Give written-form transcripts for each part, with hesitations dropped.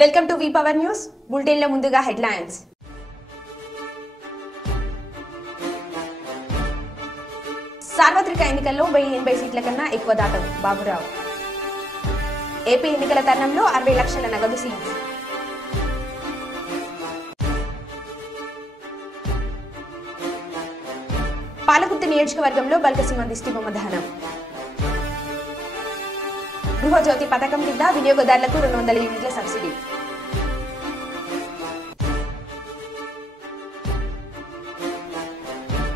Welcome to V power news bulletin లో ముందుగా headlines. సార్వత్రిక ఎన్నికల్లో 1080 సీట్ల కన్నా ఎక్కువ దాటం బాబురావు. ఏపీ ఎన్నికల తరుణంలో 60 లక్షల నగదు సీజ్. పాలకుర్తి నియోజకవర్గంలో బల్కసుమ దిష్టిబొమ్మ దహనం. గృహజ్యోతి పథకం కింద వినియోగదారులకు 200 యూనిట్ల సబ్సిడీ.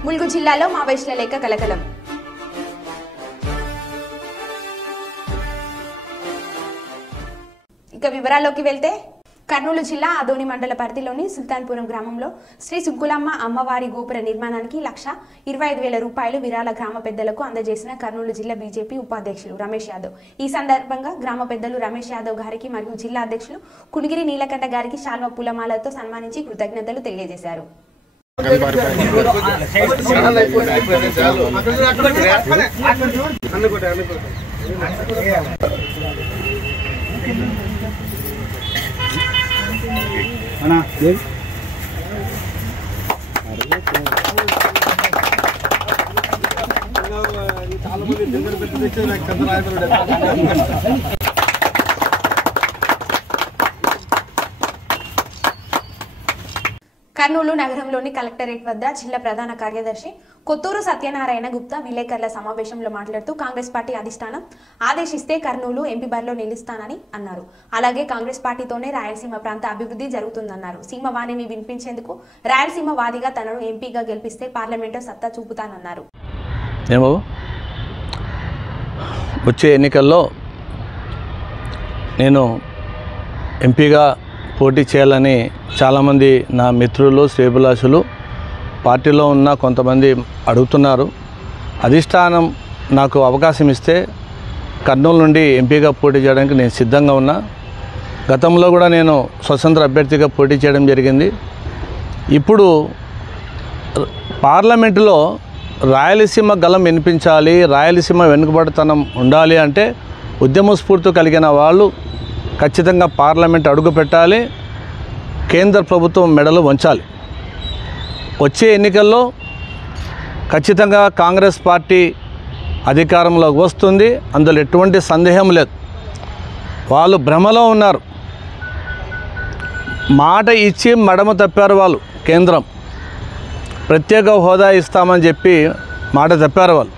ములుగు జిల్లాలో మావోయిస్టుల లేఖ కలకలం. ఇక వివరాల్లోకి వెళ్తే కర్నూలు జిల్లా ఆదోని మండల పరిధిలోని సుల్తాన్పురం గ్రామంలో శ్రీ సుంకులమ్మ అమ్మవారి గోపుర నిర్మాణానికి 1,25,000 రూపాయలు విరాళ గ్రామ పెద్దలకు అందజేసిన కర్నూలు జిల్లా బీజేపీ ఉపాధ్యక్షులు రమేష్ యాదవ్. ఈ సందర్భంగా గ్రామ పెద్దలు రమేష్ యాదవ్ గారికి మరియు జిల్లా అధ్యక్షులు కునిగిరి నీలకంఠ గారికి శాల్వ పూలమాలతో సన్మానించి కృతజ్ఞతలు తెలియజేశారు. కర్నూలు నగరంలోని కలెక్టరేట్ వద్ద జిల్లా ప్రధాన కార్యదర్శి కొత్తూరు సత్యనారాయణ గుప్తా విలేకరుల సమావేశంలో మాట్లాడుతూ కాంగ్రెస్ పార్టీ అధిష్టానం ఆదేశిస్తే కర్నూలు ఎంపీ బరిలో నిలుస్తానని అన్నారు. అలాగే కాంగ్రెస్ పార్టీతోనే రాయలసీమ ప్రాంత అభివృద్ధి జరుగుతుందన్నారు. సీమ వాణిని వినిపించేందుకు రాయలసీమ వాదిగా తనను ఎంపీగా గెలిపిస్తే పార్లమెంట్లో సత్తా చూపుతానన్నారు. వచ్చే ఎన్నికల్లో నేను ఎంపీగా పోటీ చేయాలని చాలామంది నా మిత్రులు శ్రేభిలాషులు పార్టీలో ఉన్న కొంతమంది అడుగుతున్నారు. అధిష్టానం నాకు అవకాశం ఇస్తే కర్నూలు నుండి ఎంపీగా పోటీ చేయడానికి నేను సిద్ధంగా ఉన్నా. గతంలో కూడా నేను స్వతంత్ర అభ్యర్థిగా పోటీ చేయడం జరిగింది. ఇప్పుడు పార్లమెంటులో రాయలసీమ గలం వినిపించాలి, రాయలసీమ వెనుకబడితనం ఉండాలి అంటే ఉద్యమ స్ఫూర్తి కలిగిన వాళ్ళు ఖచ్చితంగా పార్లమెంట్ అడుగు పెట్టాలి, కేంద్ర ప్రభుత్వం మెడలు వంచాలి. వచ్చే ఎన్నికల్లో ఖచ్చితంగా కాంగ్రెస్ పార్టీ అధికారంలోకి వస్తుంది, అందులో ఎటువంటి సందేహం లేదు. వాళ్ళు భ్రమలో ఉన్నారు, మాట ఇచ్చి మడమ తప్పారు. వాళ్ళు కేంద్రం ప్రత్యేక హోదా ఇస్తామని చెప్పి మాట తప్పారు. వాళ్ళు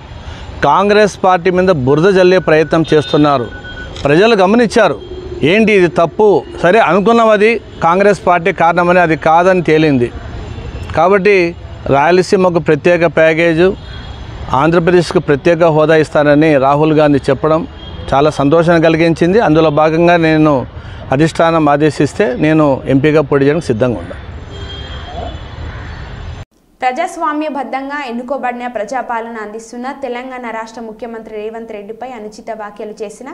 కాంగ్రెస్ పార్టీ మీద బురద జల్లే ప్రయత్నం చేస్తున్నారు. ప్రజలు గమనించారు, ఏంటి ఇది తప్పు, సరే అనుకున్నాం అది కాంగ్రెస్ పార్టీ కారణమని, అది కాదని తేలింది. కాబట్టి రాయలసీమకు ప్రత్యేక ప్యాకేజు, ఆంధ్రప్రదేశ్కు ప్రత్యేక హోదా ఇస్తానని రాహుల్ గాంధీ చెప్పడం చాలా సంతోషం కలిగించింది. అందులో భాగంగా నేను అధిష్టానం ఆదేశిస్తే నేను ఎంపీగా పోటీ చేయడానికి సిద్ధంగా ఉన్నాను. ప్రజాస్వామ్యబద్ధంగా ఎన్నుకోబడిన ప్రజాపాలన అందిస్తున్న తెలంగాణ రాష్ట్ర ముఖ్యమంత్రి రేవంత్ రెడ్డిపై అనుచిత వ్యాఖ్యలు చేసిన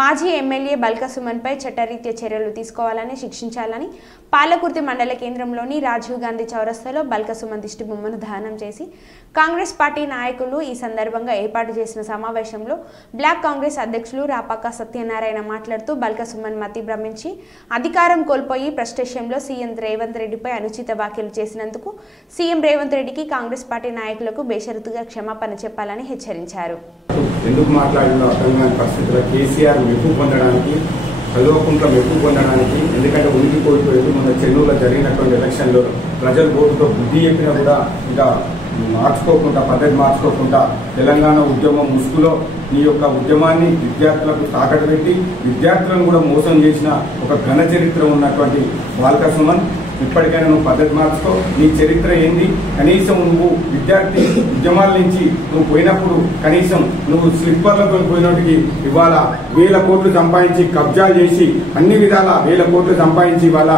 మాజీ ఎమ్మెల్యే బల్కసుమన్పై చట్టరీత్యా చర్యలు తీసుకోవాలని, శిక్షించాలని పాలకుర్తి మండల కేంద్రంలోని రాజీవ్ గాంధీ చౌరస్తాలో బల్కసుమన్ దిష్టిబొమ్మను దహనం చేసి కాంగ్రెస్ పార్టీ నాయకులు ఈ సందర్భంగా ఏర్పాటు చేసిన సమావేశంలో బ్లాక్ కాంగ్రెస్ అధ్యక్షులు రాపాక సత్యనారాయణ మాట్లాడుతూ బల్కసుమన్ మతి భ్రమించి అధికారం కోల్పోయి ఫ్రస్ట్రేషన్లో సీఎం రేవంత్ రెడ్డిపై అనుచిత వ్యాఖ్యలు చేసినందుకు సీఎం రేవంత్ రెడ్డికి కాంగ్రెస్ పార్టీ నాయకులకు బేషరతుగా క్షమాపణ చెప్పాలని హెచ్చరించారు. ఎందుకు మాట్లాడిన అర్థమైన పరిస్థితుల్లో కేసీఆర్ మెప్పు పొందడానికి, కల్వకుంట్ల మెప్పు పొందడానికి, ఎందుకంటే ఉనికి కోల్పోయేది మన చెన్నూరులో జరిగినటువంటి ఎలక్షన్లో ప్రజల ఓటుతో బుద్ధి చెప్పినా కూడా ఇంకా మార్చుకోకుండా, పద్ధతి మార్చుకోకుండా తెలంగాణ ఉద్యమం ముసుగులో ఈ యొక్క ఉద్యమాన్ని విద్యార్థులకు తాకట్టు పెట్టి విద్యార్థులను కూడా మోసం చేసిన ఒక ఘన చరిత్ర ఉన్నటువంటి బల్కసుమన్, ఇప్పటికైనా నువ్వు పద్ధతి మార్చుకో. నీ చరిత్ర ఏంది? కనీసం నువ్వు విద్యార్థి ఉద్యమాల నుంచి నువ్వు పోయినప్పుడు కనీసం నువ్వు స్లిప్పర్లతో పోయినట్టుకి ఇవాళ 1,000 కోట్లు సంపాదించి కబ్జా చేసి అన్ని విధాల 1,000 కోట్లు సంపాదించి ఇవాళ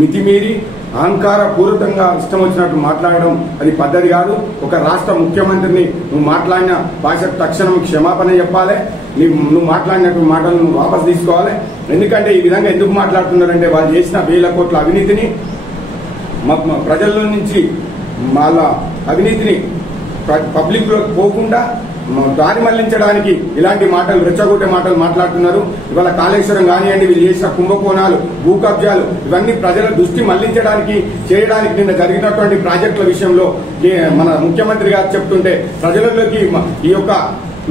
మితిమీరి అహంకార పూరితంగా ఇష్టం వచ్చినట్టు మాట్లాడడం అది పద్ధతి కాదు. ఒక రాష్ట్ర ముఖ్యమంత్రిని నువ్వు మాట్లాడిన భాషకు తక్షణం క్షమాపణ చెప్పాలి. నువ్వు మాట్లాడినట్టు మాటలు నువ్వు వాపసు తీసుకోవాలి. ఎందుకంటే ఈ విధంగా ఎందుకు మాట్లాడుతున్నారంటే వాళ్ళు చేసిన 1,000 కోట్ల అవినీతిని, ప్రజల నుంచి వాళ్ళ అవినీతిని పబ్లిక్ లోకి పోకుండా దారి మళ్లించడానికి ఇలాంటి మాటలు రెచ్చగొట్టే మాటలు మాట్లాడుతున్నారు. ఇవాళ కాళేశ్వరం కానివ్వండి, వీళ్ళు చేసిన కుంభకోణాలు, భూ కబ్జాలు ఇవన్నీ ప్రజల దృష్టి మళ్లించడానికి చేయడానికి నిన్న జరిగినటువంటి ప్రాజెక్టుల విషయంలో మన ముఖ్యమంత్రి గారు చెప్తుంటే ప్రజలలోకి ఈ యొక్క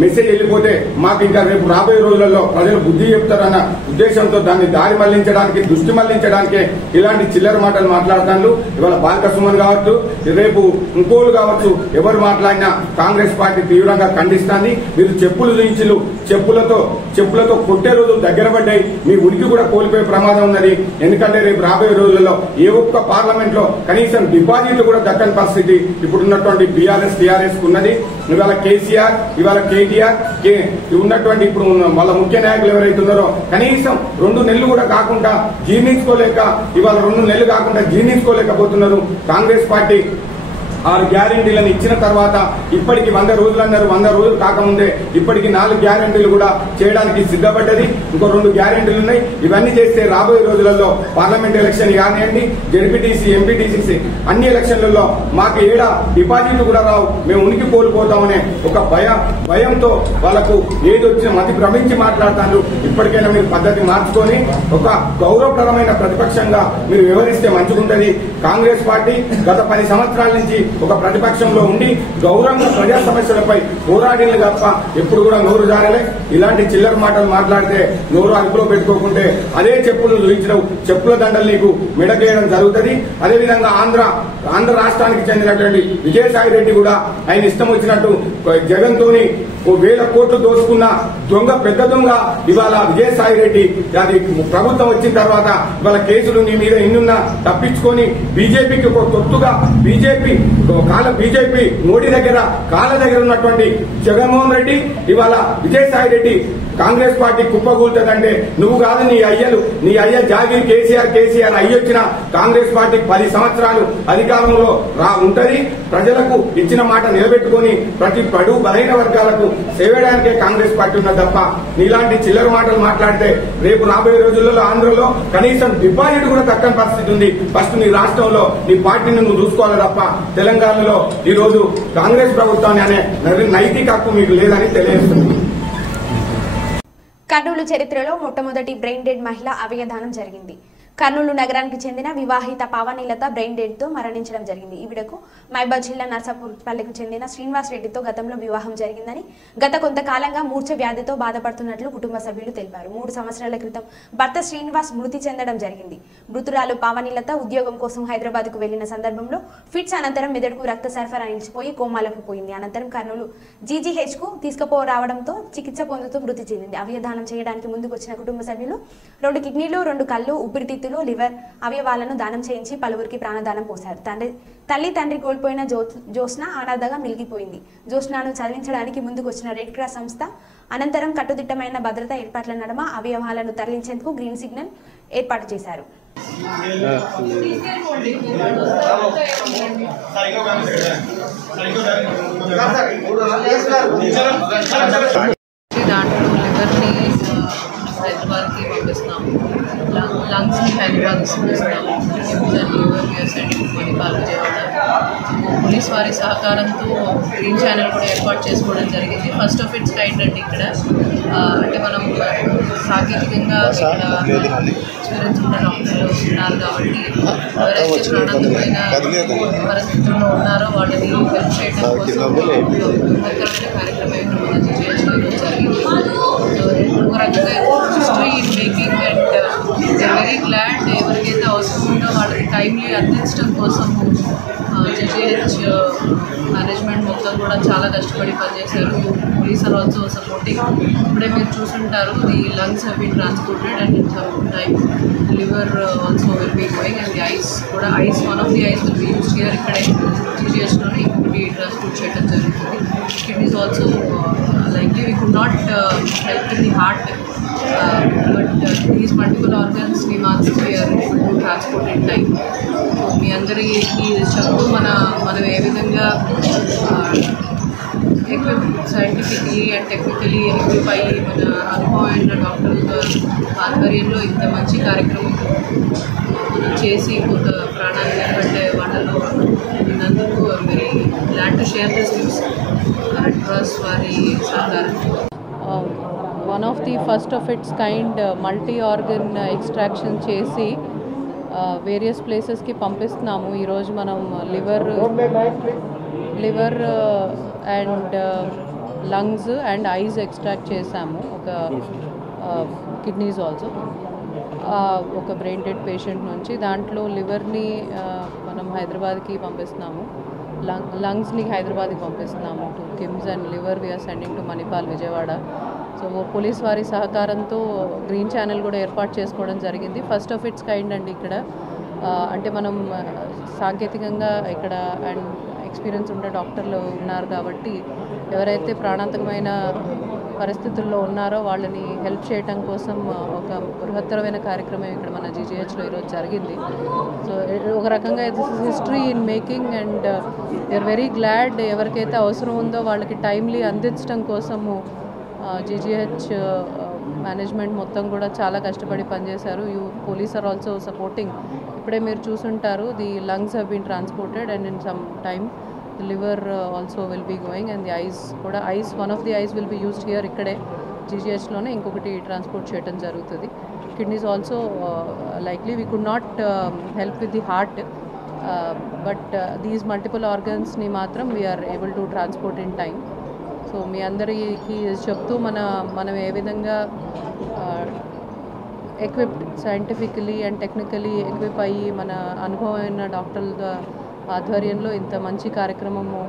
మెసేజ్ వెళ్ళిపోతే మాకు ఇంకా రేపు రాబోయే రోజులలో ప్రజలు బుద్ధి చెప్తారన్న ఉద్దేశంతో దాన్ని దారి మళ్లించడానికి, దృష్టి మళ్లించడానికే ఇలాంటి చిల్లర మాటలు మాట్లాడుతారు. ఇవాళ బాల్క సుమన్ కావచ్చు, రేపు ఇంకోలు కావచ్చు, ఎవరు మాట్లాడినా కాంగ్రెస్ పార్టీ తీవ్రంగా ఖండిస్తుంది. మీరు చెప్పులు చూయించు, చెప్పులతో కొట్టే రోజులు దగ్గర పడ్డాయి. మీ ఉనికి కూడా కోల్పోయే ప్రమాదం ఉన్నది. ఎందుకంటే రేపు రాబోయే రోజులలో ఏ ఒక్క పార్లమెంట్ లో కనీసం డిపాజిట్లు కూడా దక్కని పరిస్థితి ఇప్పుడున్నటువంటి బీఆర్ఎస్ టీఆర్ఎస్ ఉన్నది. ఇవాళ కేసీఆర్, ఇవాళ కేటీఆర్ ఉన్నటువంటి ఇప్పుడు వాళ్ళ ముఖ్య నాయకులు ఎవరైతే ఉన్నారో కనీసం 2 నెలలు కూడా కాకుండా జీర్ణించుకోలేక, ఇవాళ 2 నెలలు కాకుండా జీర్ణించుకోలేకపోతున్నారు. కాంగ్రెస్ పార్టీ 6 గ్యారెంటీలను ఇచ్చిన తర్వాత ఇప్పటికి 100 రోజులు అన్నారు. 100 రోజులు కాకముందే ఇప్పటికి 4 గ్యారెంటీలు కూడా చేయడానికి సిద్ధపడ్డది. ఇంకో 2 గ్యారెంటీలు ఉన్నాయి. ఇవన్నీ చేస్తే రాబోయే రోజులలో పార్లమెంట్ ఎలక్షన్ కానివ్వండి, జెడ్పీటీసీ, ఎంపీటీసీ అన్ని ఎలక్షన్లలో మాకు ఏడా డిపాజిట్లు కూడా రావు, మేము ఉనికి కోల్పోతామనే ఒక భయంతో వాళ్ళకు ఏది వచ్చినా మతి భ్రమించి మాట్లాడతారు. ఇప్పటికైనా మీరు పద్ధతి మార్చుకొని ఒక గౌరవప్రదమైన ప్రతిపక్షంగా మీరు వ్యవహరిస్తే మంచిగుంటది. కాంగ్రెస్ పార్టీ గత 10 సంవత్సరాల నుంచి ఒక ప్రతిపక్షంలో ఉండి గౌరవంగా ప్రజా సమస్యలపై పోరాడిన తప్ప ఎప్పుడు కూడా నోరు జారలే. ఇలాంటి చిల్లర మాటలు మాట్లాడితే నోరు అదుపులో పెట్టుకోకుంటే అదే చెప్పులు చూపించడం, చెప్పుల దండలు నీకు మెడకేయడం జరుగుతుంది. అదేవిధంగా ఆంధ్ర రాష్ట్రానికి చెందినటువంటి విజయసాయి రెడ్డి కూడా ఆయన ఇష్టం వచ్చినట్టు జగన్ తోని 1000 కోట్లు దోచుకున్న పెద్ద దొంగ ఇవాళ విజయసాయి రెడ్డి అది ప్రభుత్వం వచ్చిన తర్వాత ఇవాళ కేసులు నీ మీద ఎన్నున్నా తప్పించుకొని బీజేపీకి ఒక తొత్తుగా బీజేపీ మోడీ దగ్గర కాళ్ళ దగ్గర ఉన్నటువంటి జగన్మోహన్ రెడ్డి ఇవాళ విజయసాయి రెడ్డి కాంగ్రెస్ పార్టీ కుప్పగూలుతుందంటే నువ్వు కాదు, నీ అయ్య జాగిరి కేసీఆర్ అయ్యొచ్చిన కాంగ్రెస్ పార్టీ 10 సంవత్సరాలు అధికారంలో ఉంటది. ప్రజలకు ఇచ్చిన మాట నిలబెట్టుకుని ప్రతి బడుగు బలహీన వర్గాలకు సేవడానికే కాంగ్రెస్ పార్టీ ఉన్నది తప్ప నీలాంటి చిల్లర మాటలు మాట్లాడితే రేపు రాబోయే రోజులలో ఆంధ్రలో కనీసం డిపాజిట్ కూడా దక్కని పరిస్థితి ఉంది. ఫస్ట్ నీ రాష్ట్రంలో నీ పార్టీని నువ్వు చూసుకోవాలి తప్ప తెలంగాణలో ఈ రోజు కాంగ్రెస్ ప్రభుత్వాన్ని అనే నైతిక హక్కు మీకు లేదని తెలియజేస్తుంది. కర్నూలు చరిత్రలో మొట్టమొదటి బ్రెయిన్ డెడ్ మహిళ అవయదానం జరిగింది. కర్నూలు నగరానికి చెందిన వివాహిత పావనీలత బ్రెయిన్ డెడ్ తో మరణించడం జరిగింది. ఈవిడకు మైబాద్ జిల్లా నర్సాపూర్పల్లికి చెందిన శ్రీనివాస్ రెడ్డితో గతంలో వివాహం జరిగిందని, గత కొంతకాలంగా మూర్ఛ వ్యాధితో బాధపడుతున్నట్లు కుటుంబ సభ్యులు తెలిపారు. 3 సంవత్సరాల క్రితం భర్త శ్రీనివాస్ మృతి చెందడం జరిగింది. మృతురాలు పావనీలత ఉద్యోగం కోసం హైదరాబాద్ కు వెళ్లిన సందర్భంలో ఫిట్స్ అనంతరం మెదడుకు రక్త సరఫరా నిలిచిపోయి కోమాలకు పోయింది. అనంతరం కర్నూలు జీజీహెచ్ కు తీసుకుపోరావడంతో చికిత్స పొందుతూ మృతి చెందింది. అవయదానం చేయడానికి ముందుకొచ్చిన కుటుంబ సభ్యులు 2 కిడ్నీలు, 2 కళ్ళు, ఊపిరితిత్తులు, లివర్ అవయవాలను దానం చేయించి పలువురికి ప్రాణదానం పోశారు. తల్లి తండ్రి కోల్పోయిన జ్యోత్స్న అనాథగా మిగిలిపోయింది. జ్యోత్స్నను చదివించడానికి ముందుకొచ్చిన రెడ్ క్రాస్ సంస్థ అనంతరం కట్టుదిట్టమైన భద్రతా ఏర్పాట్ల నడుమ అవయవాలను తరలించేందుకు గ్రీన్ సిగ్నల్ ఏర్పాటు చేశారు. హైదరాబాద్కి పంపిస్తున్నాము, లంగ్స్ని హైదరాబాద్కి పంపిస్తున్నాము, liver sending Manipal Vijayawada. Police వారి సహకారంతో గ్రీన్ ఛానల్ కూడా ఏర్పాటు చేసుకోవడం జరిగింది. ఫస్ట్ ఆఫ్ ఇట్స్ కైండ్ అండి. ఇక్కడ అంటే మనం సాంకేతికంగా ఇక్కడ ఎక్స్పీరియన్స్ ఉన్న డాక్టర్లు ఉన్నారు కాబట్టి ఎవరైతే ప్రాణాంతమైన పరిస్థితుల్లో ఉన్నారో వాళ్ళని హెల్ప్ చేయడం కోసం బృహత్తరమైన కార్యక్రమం మన జీజీహెచ్లో జరిగింది. ఒక రకంగా history in making and very glad ఎవరికైతే అవసరం ఉందో వాళ్ళకి టైమ్లీ అందించడం కోసం జీజీహెచ్ మేనేజ్మెంట్ మొత్తం కూడా చాలా కష్టపడి పనిచేశారు. Police are also supporting. ఇప్పుడే మీరు చూసుంటారు, the lungs have been transported and in some time liver also will be going and the eyes కూడా one of the eyes will be used here. ఇక్కడే జీజీహెచ్లోనే ఇంకోటి ట్రాన్స్పోర్ట్ చేయడం జరుగుతుంది. Kidneys also likely we could not help in the heart, but these multiple organs we must be able to transport in time. మీ అందరికీ చెప్తూ మనం ఏ విధంగా scientifically and technically equip అయ్యి మన అనుభవమైన డాక్టర్ల ఆధ్వర్యంలో ఇంత మంచి కార్యక్రమం మనం చేసి కొంత ప్రాణాన్ని నిలబెట్టే వాళ్ళలో ఉన్నందుకు very glad to share this news. Red Cross వారి సహకారం. One of the first of its kind multi-organ extraction చేసి వేరియస్ ప్లేసెస్కి పంపిస్తున్నాము. ఈరోజు మనం liver and lungs and eyes extract చేసాము. ఒక కిడ్నీస్ ఆల్సో ఒక బ్రెయిన్ డెడ్ పేషెంట్ నుంచి. దాంట్లో లివర్ని మనం హైదరాబాద్కి పంపిస్తున్నాము, లంగ్స్ని హైదరాబాద్కి పంపిస్తున్నాము to KIMS, and liver we are sending to Manipal Vijayawada. So police వారి సహకారంతో గ్రీన్ ఛానల్ కూడా ఏర్పాటు చేసుకోవడం జరిగింది. ఫస్ట్ ఆఫ్ ఇట్స్ కైండ్ అండి. ఇక్కడ అంటే మనం సాంకేతికంగా ఇక్కడ అండ్ ఎక్స్పీరియన్స్ ఉండే డాక్టర్లు ఉన్నారు కాబట్టి ఎవరైతే ప్రాణాంతకమైన పరిస్థితుల్లో ఉన్నారో వాళ్ళని హెల్ప్ చేయడం కోసం ఒక బృహత్తరమైన కార్యక్రమం ఇక్కడ మన జీజీహెచ్లో ఈరోజు జరిగింది. సో ఒక రకంగా this is history in making and we are very glad. ఎవరికైతే అవసరం ఉందో వాళ్ళకి టైమ్లీ అందించడం కోసము జీజీహెచ్ మేనేజ్మెంట్ మొత్తం కూడా చాలా కష్టపడి పనిచేశారు. Police are also supporting. ఇప్పుడే మీరు చూసుంటారు, the lungs have been transported and in some time the liver also will be going and the eyes కూడా one of the eyes will be used here. ఇక్కడే జీజీహెచ్లోనే ఇంకొకటి ట్రాన్స్పోర్ట్ చేయడం జరుగుతుంది. Kidneys also likely we could not help with the heart, but these multiple ఆర్గన్స్ని మాత్రం we are able to transport in time. So మీ అందరికీ చెప్తూ మనం ఏ విధంగా equipped scientifically and technically equip అయ్యి మన అనుభవమైన డాక్టర్ల ఆధ్వర్యంలో ఇంత మంచి కార్యక్రమము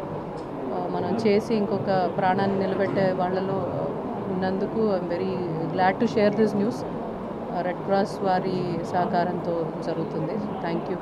మనం చేసి ఇంకొక ప్రాణాన్ని నిలబెట్టే వాళ్ళలో ఉన్నందుకు I'm very glad to share this news. Red cross వారి సహకారంతో జరుగుతుంది. Thank you.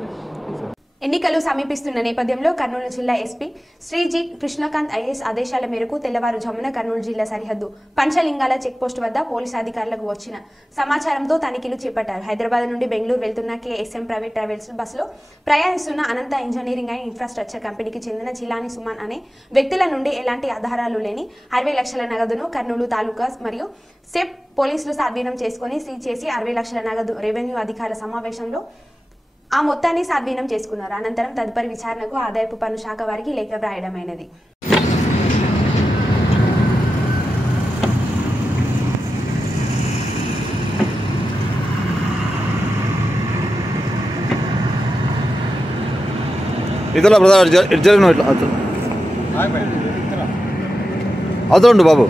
ఎన్నికలు సమీపిస్తున్న నేపథ్యంలో కర్నూలు జిల్లా SP Shri G Krishnakant IAS ఆదేశాల మేరకు తెల్లవారుజామున కర్నూలు జిల్లా సరిహద్దు పంచలింగాల చెక్పోస్ట్ వద్ద పోలీసు అధికారులకు వచ్చిన సమాచారంతో తనిఖీలు చేపట్టారు. హైదరాబాద్ నుండి బెంగళూరు వెళ్తున్న కేఎస్ఎం ప్రైవేట్ ట్రావెల్స్ బస్సులో ప్రయాణిస్తున్న అనంత ఇంజనీరింగ్ అండ్ ఇన్ఫ్రాస్ట్రక్చర్ కంపెనీకి చెందిన జిలాని సుమన్ అనే వ్యక్తుల నుండి ఎలాంటి ఆధారాలు లేని 60 లక్షల నగదును కర్నూలు తాలూకా మరియు సెప్ పోలీసులు స్వాధీనం చేసుకుని సీజ్ చేసి 60 లక్షల నగదు రెవెన్యూ అధికారుల సమావేశంలో ఆ మొత్తాన్ని స్వాధీనం చేసుకున్నారు. అనంతరం తదుపరి విచారణకు ఆదాయపు పన్ను శాఖ వారికి లేఖ వ్రాయడమైనది. అదండి బాబు.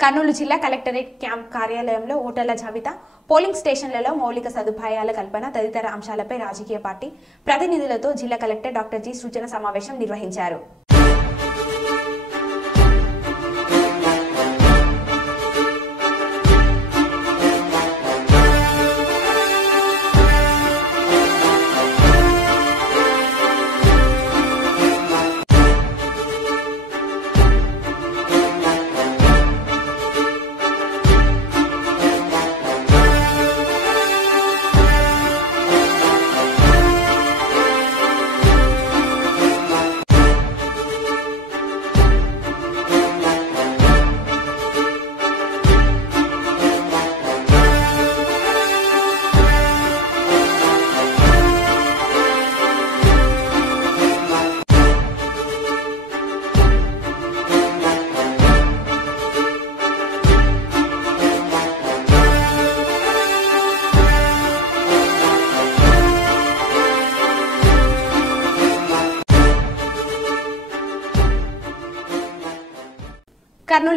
కర్నూలు జిల్లా కలెక్టరేట్ క్యాంప్ కార్యాలయంలో ఓటర్ల జాబితా, పోలింగ్ స్టేషన్లలో మౌలిక సదుపాయాల కల్పన తదితర అంశాలపై రాజకీయ పార్టీ ప్రతినిధులతో జిల్లా కలెక్టర్ డాక్టర్ జి సృజన సమావేశం నిర్వహించారు.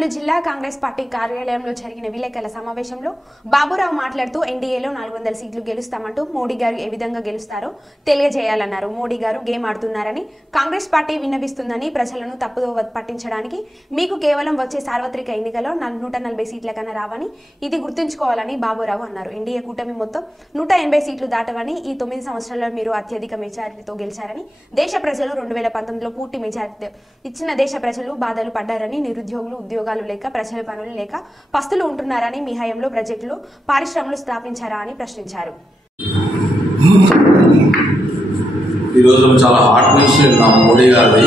కర్నూలు జిల్లా కాంగ్రెస్ పార్టీ కార్యాలయంలో జరిగిన విలేకరుల సమావేశంలో బాబురావు మాట్లాడుతూ ఎన్డీఏలో 400 సీట్లు గెలుస్తామంటూ మోడీ గారు ఏ విధంగా గెలుస్తారో తెలియజేయాలన్నారు. మోడీ గారు గేమ్ ఆడుతున్నారని కాంగ్రెస్ పార్టీ విన్నవిస్తుందని, ప్రజలను తప్పుదో పట్టించడానికి మీకు కేవలం వచ్చే సార్వత్రిక ఎన్నికలో 140 సీట్ల కన్నా రావని ఇది గుర్తుంచుకోవాలని బాబురావు అన్నారు. ఎన్డీఏ కూటమి మొత్తం 180 సీట్లు దాటవని, ఈ 9 సంవత్సరాల్లో మీరు అత్యధిక మెజారిటీతో గెలిచారని, దేశ ప్రజలు 2019లో పూర్తి మెజారిటీ ఇచ్చిన దేశ ప్రజలు బాధలు పడ్డారని, నిరుద్యోగులు ఉద్యోగాలు లేక, ప్రజల పనులు లేక పస్తులు ఉంటున్నారని, మీ హయాంలో ప్రాజెక్టులు పరిశ్రమలు స్థాపించారా అని ప్రశ్నించారు. ఈరోజు చాలా హాట్ న్యూస్ మోడీ గారిది.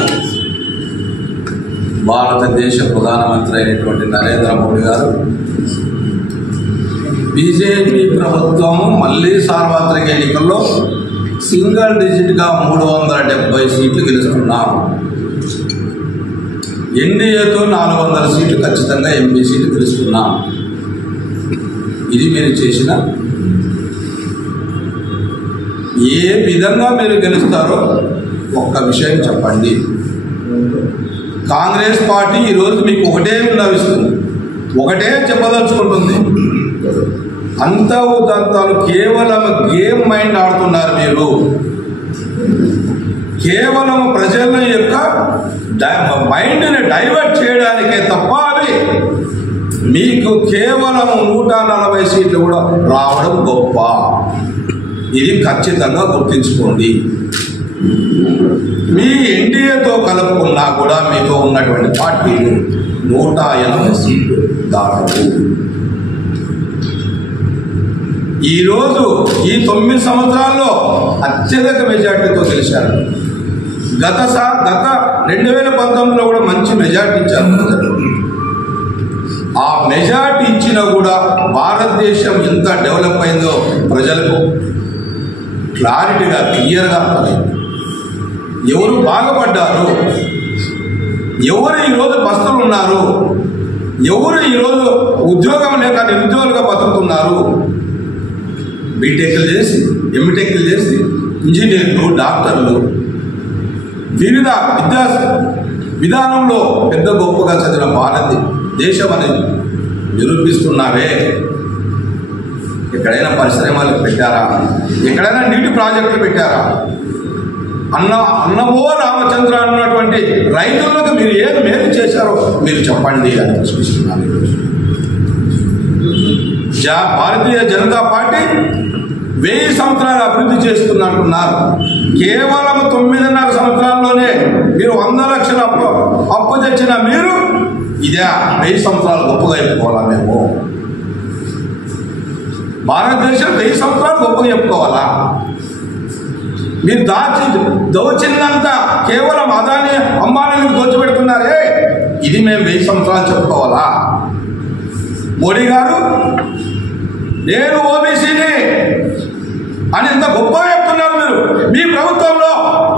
భారతదేశ ప్రధానమంత్రి అయినటువంటి నరేంద్ర మోడీ గారు బీజేపీ ప్రభుత్వం మళ్ళీ సార్వత్రిక ఎన్నికల్లో సింగిల్ డిజిట్గా 370 సీట్లు గెలుస్తున్నాం. ఎన్డీఏతో 400 సీట్లు ఖచ్చితంగా ఎంపీ సీట్లు గెలుస్తున్నాం. ఇది మీరు చేసిన ఏ విధంగా మీరు గెలుస్తారో ఒక్క విషయం చెప్పండి. కాంగ్రెస్ పార్టీ ఈరోజు మీకు ఒకటే విన్నవిస్తుంది, ఒకటే చెప్పదలుచుకుంటుంది. అంతా ఉదంతాలు కేవలం గేమ్ మైండ్ ఆడుతున్నారు. మీరు కేవలం ప్రజల యొక్క మైండ్ని డైవర్ట్ చేయడానికే తప్ప అవి మీకు కేవలం 140 సీట్లు కూడా రావడం గొప్ప. ఇది ఖచ్చితంగా గుర్తుంచుకోండి. మీ ఎన్డీఏతో కలుపుకున్నా కూడా మీతో ఉన్నటువంటి పార్టీలు 180 సీట్లు దాటవు. ఈరోజు ఈ 9 సంవత్సరాల్లో అత్యధిక మెజార్టీతో గెలిచారు. గత 2019లో కూడా మంచి మెజార్టీ ఇచ్చారు. ఆ మెజార్టీ ఇచ్చినా కూడా భారతదేశం ఎంత డెవలప్ అయిందో ప్రజలకు క్లారిటీగా క్లియర్గా అర్థమైంది. ఎవరు బాగుపడ్డారు, ఎవరు ఈరోజు పస్తులు ఉన్నారు, ఎవరు ఈరోజు ఉద్యోగం లేక నిరుద్యోగులుగా బతుకుతున్నారు. బీటెక్లు చేసి, ఎంటెక్లు చేసి, ఇంజనీర్లు, డాక్టర్లు వివిధ విద్యా విధానంలో పెద్ద గొప్పగా చదివిన భారతదేశం అనేది నిరూపిస్తున్నావే. ఎక్కడైనా పరిశ్రమలు పెట్టారా? ఎక్కడైనా నీటి ప్రాజెక్టులు పెట్టారా? అన్నవో రామచంద్ర అన్నటువంటి రైతులకు మీరు ఏది మేలు చేశారో మీరు చెప్పండి అని ప్రశ్నిస్తున్నాను. భారతీయ జనతా పార్టీ 1000 సంవత్సరాలు అభివృద్ధి చేస్తున్నట్టున్నారు. కేవలం 9.5 సంవత్సరాల్లోనే మీరు 100 లక్షల అప్పు తెచ్చిన మీరు ఇదే 1000 సంవత్సరాలు గొప్పగా చెప్పుకోవాలా? మేము భారతదేశం 1000 సంవత్సరాలు గొప్పగా చెప్పుకోవాలా? మీరు దోచిందంతా కేవలం అదాని అంబానీలకు దోచిపెడుతున్నారే, ఇది మేము 1000 సంవత్సరాలు చెప్పుకోవాలా? మోడీ గారు నేను ఓబీసీని అని ఎంత గొప్పగా చెప్తున్నారు మీరు. మీ ప్రభుత్వంలో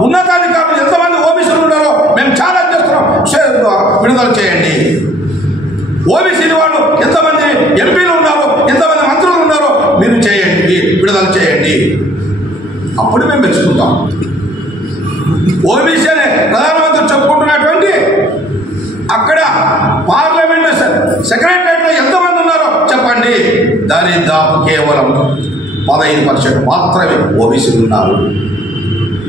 ఉన్నతాధికారులు ఎంతమంది ఓబీసీలు ఉన్నారో మేము చాలా చేస్తున్నాం, విడుదల చేయండి. ఓబీసీలు వాళ్ళు ఎంతమంది ఎంపీలు ఉన్నారో, ఎంతమంది మంత్రులు ఉన్నారో మీరు చేయండి, విడుదల చేయండి. అప్పుడు మేము మెచ్చుకుంటాం. ఓబీసీ అనే ప్రధానమంత్రి చెప్పుకుంటున్నటువంటి అక్కడ పార్లమెంట్ సెక్రటరియట్లో ఎంతమంది ఉన్నారో చెప్పండి. దాదాపు కేవలం 15% మాత్రమే ఓబీసీలు ఉన్నారు,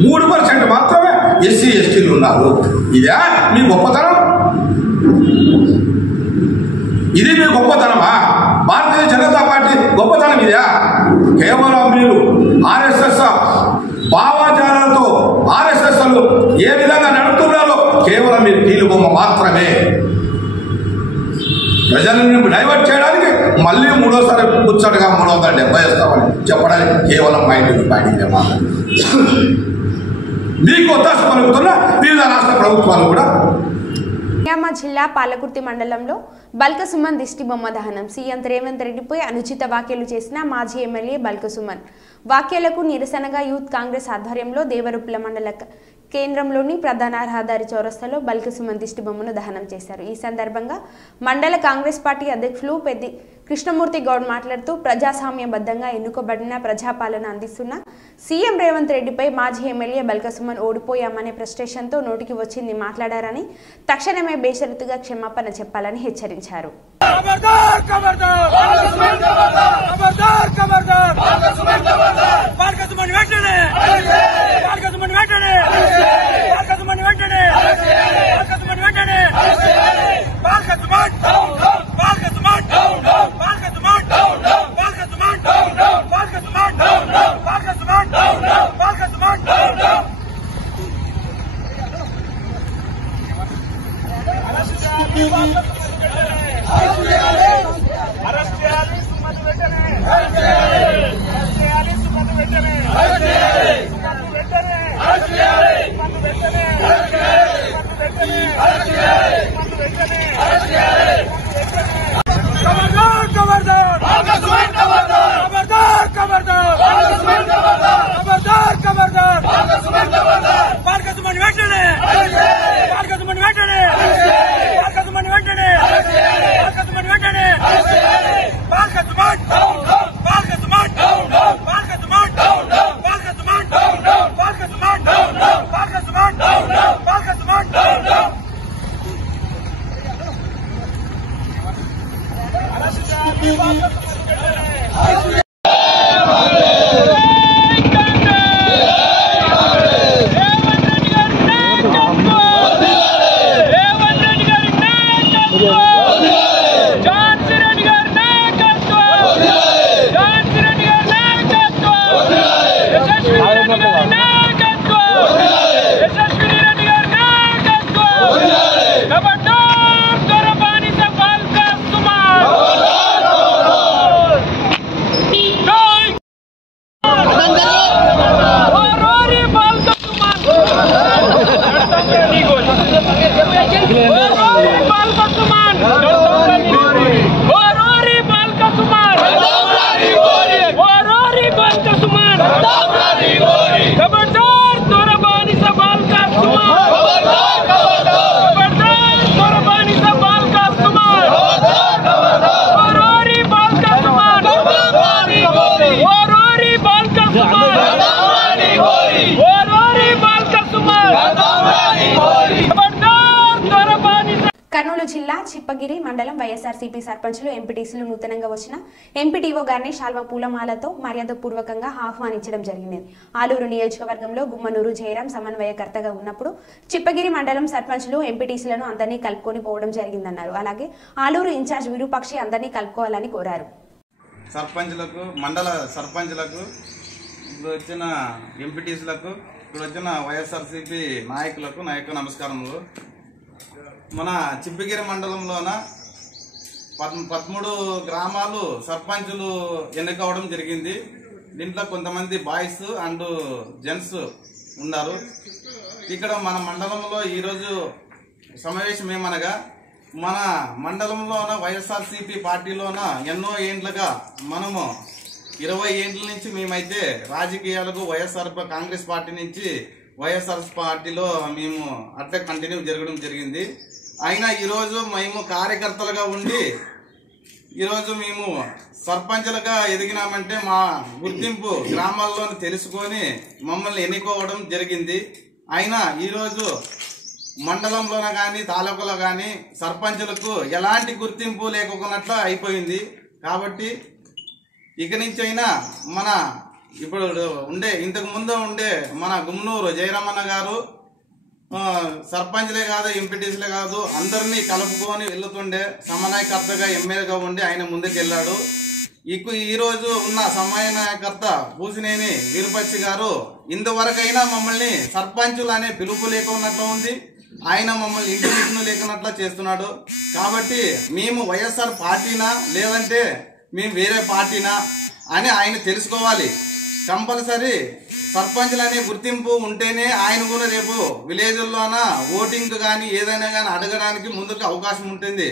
3% మాత్రమే ఎస్సీ ఎస్టీలు ఉన్నారు. ఇదే మీ గొప్పతనం? ఇది మీ గొప్పతనమా? భారతీయ జనతా పార్టీ గొప్పతనం ఇదే? కేవలం మీరు ఆర్ఎస్ఎస్ భావజాలతో ఆర్ఎస్ఎస్ ఏ విధంగా నడుపుతున్నారో కేవలం మీరు కీలుబొమ్మ మాత్రమే. ప్రజలను డైవర్ట్ చేయడానికి మళ్ళీ మూడోసారి కూర్చోటగా 370 ఇస్తామని చెప్పడానికి కేవలం మైండ్ మాత్రం. మీకు ఒత్తాస పలుకుతున్న వివిధ రాష్ట్ర ప్రభుత్వాలు కూడా. న్యామ జిల్లా పాలకుర్తి మండలంలో బల్క సుమన్ దిష్టి బొమ్మ దహనం. సీఎం రేవంత్ రెడ్డిపై అనుచిత వ్యాఖ్యలు చేసిన మాజీ ఎమ్మెల్యే బల్క సుమన్ వ్యాఖ్యలకు నిరసనగా యూత్ కాంగ్రెస్ ఆధ్వర్యంలో దేవరుప్పుల మండల కేంద్రంలోని ప్రధాన రహదారి చౌరస్తాలో బల్క సుమన్ దిష్టి బొమ్మను దహనం చేశారు. ఈ సందర్భంగా మండల కాంగ్రెస్ పార్టీ అధ్యక్షులు పెద్ది కృష్ణమూర్తి గౌడ్ మాట్లాడుతూ ప్రజాస్వామ్యబద్ధంగా ఎన్నుకోబడిన ప్రజాపాలన అందిస్తున్న సీఎం రేవంత్ రెడ్డిపై మాజీ ఎమ్మెల్యే బల్క సుమన్ ఓడిపోయామనే ఫ్రస్ట్రేషన్తో నోటికి వచ్చింది మాట్లాడారని తక్షణమే బేషరతుగా క్షమాపణ చెప్పాలని హెచ్చరించారు. కర్నూలు జిల్లా చిప్పగిరి మండలం వైఎస్ఆర్సీపీ సర్పంచులు ఎంపీటీసీలు నూతనంగా వచ్చిన ఎంపీటీఓ గారిని శాల్వ పూలమాలతో మర్యాదపూర్వకంగా ఆహ్వానించడం జరిగింది. ఆలూరు నియోజకవర్గంలో గుమ్మనూరు జయరాం సమన్వయకర్తగా ఉన్నప్పుడు చిప్పగిరి మండలం సర్పంచులు ఎంపీటీసీలను అందరినీ కలుపుకొని పోవడం జరిగిందన్నారు. అలాగే ఆలూరు ఇన్ఛార్జ్ విరూపాక్షి అందరినీ కలుపుకోవాలని కోరారు. సర్పంచులకు, మండల సర్పంచులకు, ఇప్పుడు వచ్చిన ఎంపీటీసీలకు, ఇప్పుడు వచ్చిన వైఎస్ఆర్సీపీ నాయకులకు నమస్కారములు. మన చిప్పగిరి మండలంలోన 13 గ్రామాలు సర్పంచులు ఎన్నుకోవడం జరిగింది. దీంట్లో కొంతమంది బాయ్స్ అండ్ జెంట్స్ ఉన్నారు. ఇక్కడ మన మండలంలో ఈరోజు సమావేశం ఏమనగా, మన మండలంలోన వైఎస్ఆర్సీపీ పార్టీలోన ఎన్నో ఏండ్లుగా మనము 20 ఏండ్ల నుంచి మేమైతే రాజకీయాలకు వైఎస్ఆర్ కాంగ్రెస్ పార్టీ నుంచి వైఎస్ఆర్ పార్టీలో మేము అట్లా కంటిన్యూ జరగడం జరిగింది. అయినా ఈరోజు మేము కార్యకర్తలుగా ఉండి ఈరోజు మేము సర్పంచులుగా ఎదిగినామంటే మా గుర్తింపు గ్రామాల్లో తెలుసుకొని మమ్మల్ని ఎన్నుకోవడం జరిగింది. అయినా ఈరోజు మండలంలోన కానీ తాలూకులో కానీ సర్పంచులకు ఎలాంటి గుర్తింపు లేకున్నట్లు అయిపోయింది. కాబట్టి ఇక నుంచి అయినా మన ఇప్పుడు ఇంతకు ముందు ఉండే మన గుమ్మనూరు జయరామన్న గారు సర్పంచ్లే కాదు, ఎంపీటీసీలే కాదు, అందరినీ కలుపుకొని వెళ్తుండే సమన్వయకర్తగా ఎమ్మెల్యేగా ఉండి ఆయన ముందుకు వెళ్ళాడు. ఈ రోజు ఉన్న సమన్వయకర్త పూసినేని వీరపక్షి గారు ఇంతవరకైనా మమ్మల్ని సర్పంచులు అనే పిలుపు లేకున్నట్లు ఉంది. ఆయన మమ్మల్ని ఇంటిమిషన్ లేకున్నట్లు చేస్తున్నాడు. కాబట్టి మేము వైఎస్ఆర్ పార్టీనా లేదంటే మేము వేరే పార్టీనా అని ఆయన తెలుసుకోవాలి. కంపల్సరీ సర్పంచులు అనే గుర్తింపు ఉంటేనే ఆయన కూడా రేపు విలేజ్లోన ఓటింగ్ కానీ ఏదైనా కానీ అడగడానికి ముందుకు అవకాశం ఉంటుంది.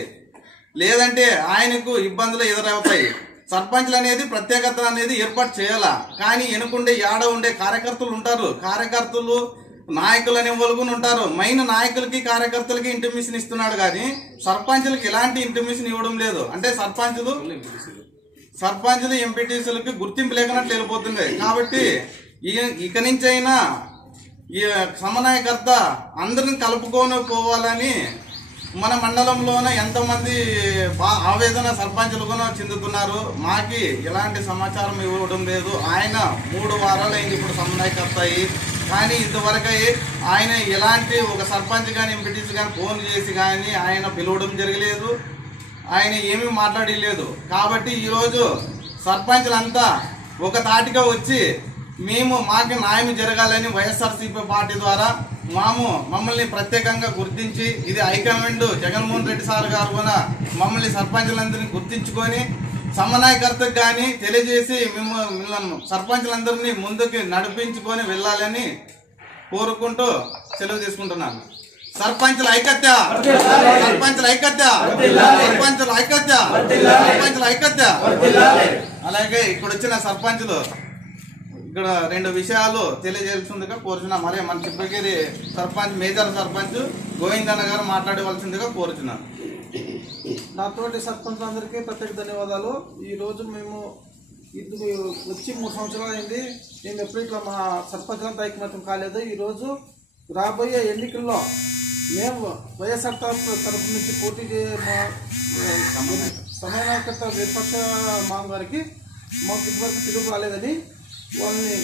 లేదంటే ఆయనకు ఇబ్బందులు ఎదురవుతాయి. సర్పంచ్లు అనేది ప్రత్యేకత అనేది ఏర్పాటు చేయాలా. కానీ ఎనుకుండే ఏడ ఉండే కార్యకర్తలు ఉంటారు. కార్యకర్తలు నాయకులని ఒలుగుని ఉంటారు. మెయిన్ నాయకులకి కార్యకర్తలకి ఇంటిమిషన్ ఇస్తున్నాడు కానీ సర్పంచులకి ఎలాంటి ఇంటిమిషన్ ఇవ్వడం లేదు. అంటే సర్పంచులు ఎంపీటీసీలకి గుర్తింపు లేకున్నట్లు వెళ్ళిపోతుంది. కాబట్టి ఇక నుంచి అయినా ఈ సమన్వయకర్త అందరిని కలుపుకొని పోవాలని మన మండలంలోనే ఎంతమంది ఆవేదన సర్పంచులు కూడా చెందుతున్నారు. మాకి ఎలాంటి సమాచారం ఇవ్వడం లేదు. ఆయన 3 వారాలు అయింది ఇప్పుడు సమన్వయకర్త అయ్యి, కానీ ఇంతవరకు ఆయన ఎలాంటి ఒక సర్పంచ్ కానీ ఎంపీటీసీ కానీ ఫోన్ చేసి కానీ ఆయన పిలవడం జరగలేదు, ఆయన ఏమీ మాట్లాడలేదు. కాబట్టి ఈరోజు సర్పంచులంతా ఒక తాటిగా వచ్చి మాకు న్యాయం జరగాలని వైఎస్ఆర్సీపీ పార్టీ ద్వారా మమ్మల్ని ప్రత్యేకంగా గుర్తించి, ఇది హైకమాండ్ జగన్మోహన్ రెడ్డి సార్ గారు కూడా మమ్మల్ని సర్పంచులందరినీ గుర్తించుకొని సమన్వయకర్తకు కానీ తెలియజేసి మిమ్మల్ని సర్పంచులందరినీ ముందుకు నడిపించుకొని వెళ్ళాలని కోరుకుంటూ సెలవు తీసుకుంటున్నాను. సర్పంచుల ఐక్యత, సర్పంచుల ఐక్యత, సర్పంచుల ఐక్యత, సర్పంచుల ఐక్యత. అలాగే ఇక్కడ వచ్చిన సర్పంచులు ఇక్కడ 2 విషయాలు తెలియజేయాల్సిందిగా కోరుచున్నాం. మరి మన చిప్పగిరి సర్పంచ్ మేజర్ సర్పంచ్ గోవిందన్న గారు మాట్లాడవలసిందిగా కోరుచున్నాను. నాతోటి సర్పంచులందరికీ ప్రత్యేక ధన్యవాదాలు. ఈరోజు మేము ఇది వచ్చి 3 సంవత్సరాలు అయింది. మేము ఎప్పుడు ఇట్లా మా సర్పంచులంతా ఐకమత్యం కాలేదు. ఈరోజు రాబోయే ఎన్నికల్లో మేము వైఎస్ఆర్ తరఫు నుంచి పోటీ సమన్వయకర్త విపక్ష మామగారికి మాకు ఇంతవరకు పిలుపు రాలేదని వాళ్ళని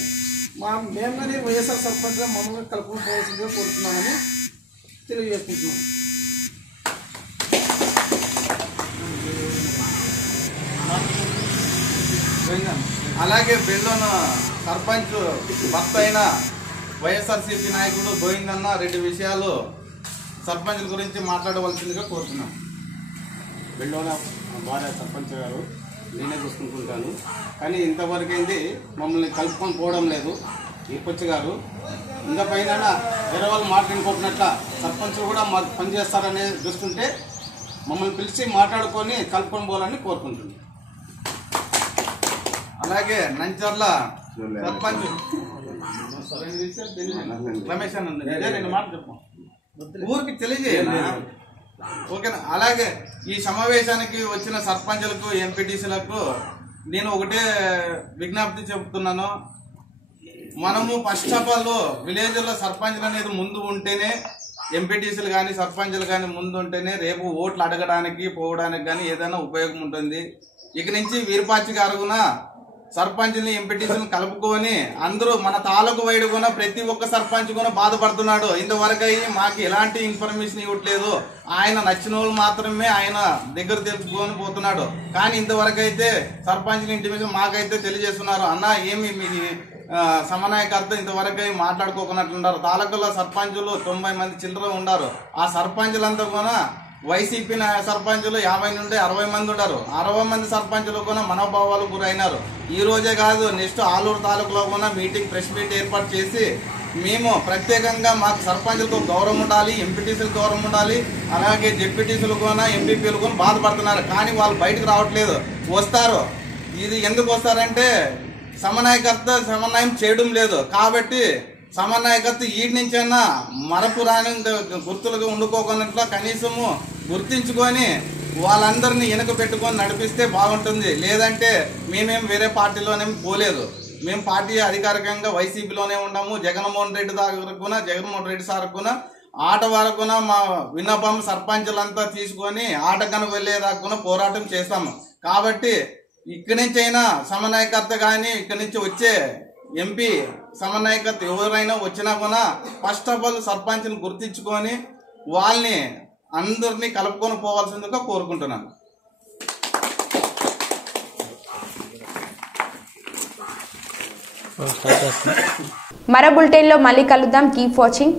మేము కానీ వైఎస్ఆర్ సర్పంచ్గా మమ్మల్ని కలుపుకొని పోవాల్సిందిగా కోరుతున్నామని తెలియజేసుకుంటున్నాం. అలాగే బెల్లోన సర్పంచ్ భర్త అయిన వైఎస్ఆర్సీపీ నాయకుడు గోవిందన్న 2 విషయాలు సర్పంచుల గురించి మాట్లాడవలసిందిగా కోరుతున్నాం. బెల్లోన భార్య సర్పంచ్ గారు నేనే చూసుకుంటుంటాను, కానీ ఇంతవరకు అయింది మమ్మల్ని కలుపుకొని పోవడం లేదు. ఈపొచ్చి గారు ఇంకా పైన వేరే వాళ్ళు మాట్లాడుకోకున్నట్ల సర్పంచులు కూడా మాకు పనిచేస్తారనే చూస్తుంటే మమ్మల్ని పిలిచి మాట్లాడుకొని కలుపుకొని పోవాలని కోరుకుంటున్నాం. అలాగే నంచర్ల సర్పంచ్ రమేష్ అన్న 2 మాటలు చెప్పాం, ఊరికి తెలియజేయాలి. ఓకేనా? అలాగే ఈ సమావేశానికి వచ్చిన సర్పంచులకు ఎంపీటీసీలకు నేను ఒకటే విజ్ఞప్తి చెబుతున్నాను. మనము ఫస్ట్ ఆఫ్ ఆల్ విలేజ్లో సర్పంచులు అనేది ముందు ఉంటేనే, ఎంపీటీసీలు కానీ సర్పంచులు కానీ ముందు ఉంటేనే రేపు ఓట్లు అడగడానికి పోవడానికి కానీ ఏదైనా ఉపయోగం ఉంటుంది. ఇక నుంచి వీరపాచి గారు కూడా సర్పంచ్ని ఎంపీటీసీని కలుపుకొని అందరూ మన తాలూకు వైడు కూడా ప్రతి ఒక్క సర్పంచ్ కూడా బాధపడుతున్నాడు. ఇంతవరకు మాకు ఎలాంటి ఇన్ఫర్మేషన్ ఇవ్వట్లేదు. ఆయన నచ్చిన వాళ్ళు మాత్రమే ఆయన దగ్గర తెలుపుకొని పోతున్నాడు. కానీ ఇంతవరకు అయితే సర్పంచ్ని ఇంటిమేషన్ మాకైతే తెలియజేస్తున్నారు. అన్న ఏమి మీ సమన్వయకర్త ఇంతవరకు మాట్లాడుకోకున్నట్లున్నారు. తాలూకులో సర్పంచులు 90 మంది చిల్లర ఉన్నారు. ఆ సర్పంచులంతా కూడా వైసీపీ సర్పంచులు 50 నుండి 60 మంది ఉన్నారు. 60 మంది సర్పంచులు కూడా మనోభావాలు గురైనారు. ఈ రోజే కాదు, నెక్స్ట్ ఆలూరు తాలూకులో కూడా ప్రెస్ మీట్ ఏర్పాటు చేసి మేము ప్రత్యేకంగా మాకు సర్పంచులకు గౌరవం ఉండాలి, ఎంపీటీసీలకు గౌరవం ఉండాలి, అలాగే జెడ్పీటీసీలు కూడా ఎంపీపీలు కూడా బాధపడుతున్నారు. కానీ వాళ్ళు బయటకు రావట్లేదు. వస్తారు. ఇది ఎందుకు వస్తారంటే సమన్వయకర్త సమన్వయం చేయడం లేదు. కాబట్టి సమన్వయకర్త ఈ నుంచైనా మరపురాని గుర్తులుగా ఉండుకోకున్నట్లు కనీసము గుర్తించుకొని వాళ్ళందరినీ వెనక పెట్టుకొని నడిపిస్తే బాగుంటుంది. లేదంటే మేమేం వేరే పార్టీలోనే పోలేదు. మేము పార్టీ అధికారికంగా వైసీపీలోనే ఉన్నాము. జగన్మోహన్ రెడ్డి దగ్గరకున జగన్మోహన్ రెడ్డి సార్కున ఆట వరకున మా విన్నపం సర్పంచులంతా తీసుకొని ఆటకను వెళ్లేదాకున పోరాటం చేస్తాము. కాబట్టి ఇక్కడి నుంచి అయినా సమన్వయకర్త కానీ ఇక్కడి నుంచి వచ్చే ఎంపీ సమన్వయకర్త ఎవరైనా వచ్చినా కూడా ఫస్ట్ ఆఫ్ ఆల్ సర్పంచ్ని గుర్తించుకొని వాళ్ళని అందరినీ కలుపుకొని పోవాల్సిందిగా కోరుకుంటున్నాను. మరో బులెటిన్లో మళ్ళీ కలుద్దాం. Keep watching.